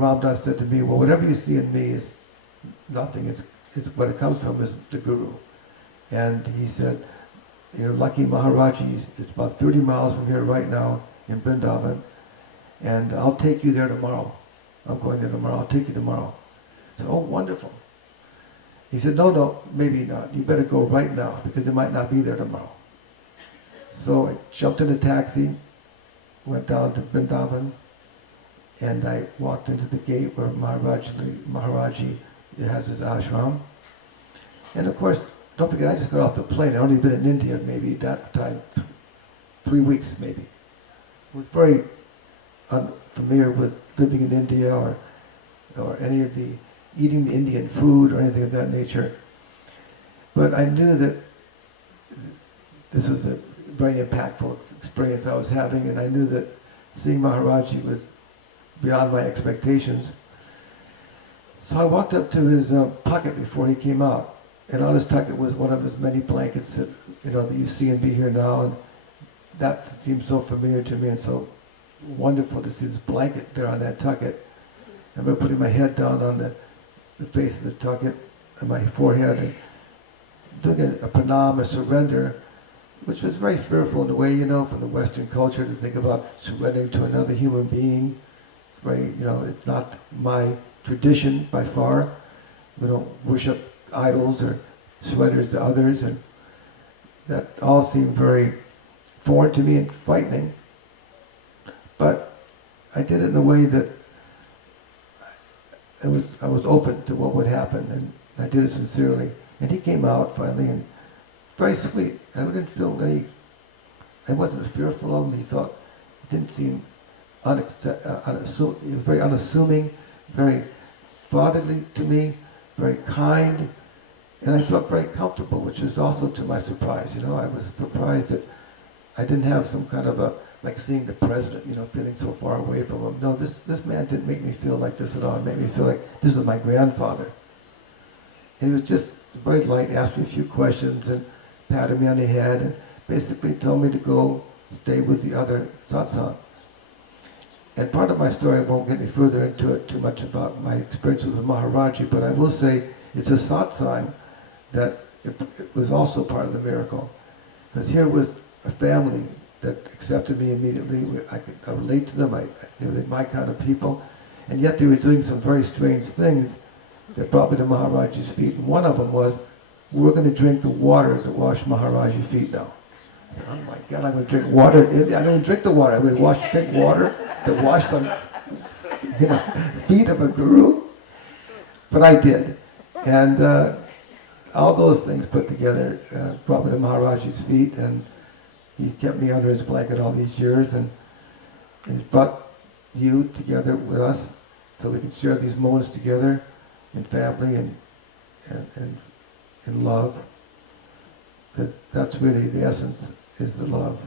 Ram Dass said to me, well, whatever you see in me is nothing. It's what it comes from is the Guru. And he said, you're lucky, Maharaji. It's about 30 miles from here right now in Vrindavan, and I'll take you there tomorrow. I'm going there tomorrow. I'll take you tomorrow. I said, oh, wonderful. He said, no, maybe not. You better go right now because it might not be there tomorrow. So I jumped in a taxi, went down to Vrindavan, and I walked into the gate where Maharaji has his ashram. And of course, don't forget, I just got off the plane. I'd only been in India maybe at that time, 3 weeks maybe. I was very unfamiliar with living in India or any of the eating the Indian food or anything of that nature. But I knew that this was a very impactful experience I was having, and I knew that seeing Maharaji was beyond my expectations. So I walked up to his pocket before he came out, and on his pocket was one of his many blankets that that you see and be here now, and that seemed so familiar to me and so wonderful to see this blanket there on that tucket. I remember putting my head down on the face of the tucket and my forehead and doing a pranam, a surrender, which was very fearful in a way, from the Western culture to think about surrendering to another human being. It's very, it's not my tradition by far. We don't worship idols or surrender to others, and that all seemed very foreign to me and frightening. But I did it in a way that I was open to what would happen, and I did it sincerely. And he came out finally, and very sweet. I didn't feel I wasn't fearful of him. He didn't seem he was very unassuming, very fatherly to me, very kind, and I felt very comfortable, which is also to my surprise. I was surprised that I didn't have some kind of like seeing the president, feeling so far away from him. No, this man didn't make me feel like this at all. It made me feel like this is my grandfather. And he was just very light, asked me a few questions and patted me on the head and basically told me to go stay with the other satsang. And part of my story, I won't get any further into it too much about my experience with Maharaji, but I will say it's a satsang that it was also part of the miracle. Because here was a family that accepted me immediately. I could relate to them. They were my kind of people. And yet they were doing some very strange things that brought me to Maharaji's feet. And one of them was, we're going to drink the water to wash Maharaji's feet now. Oh my God, I'm going to drink water. I don't drink the water. I'm going to drink water to wash some feet of a guru. But I did. And all those things put together brought me to Maharaji's feet, and he's kept me under his blanket all these years, and he's brought you together with us so we can share these moments together in family and in love. Because that's really the essence, is the love.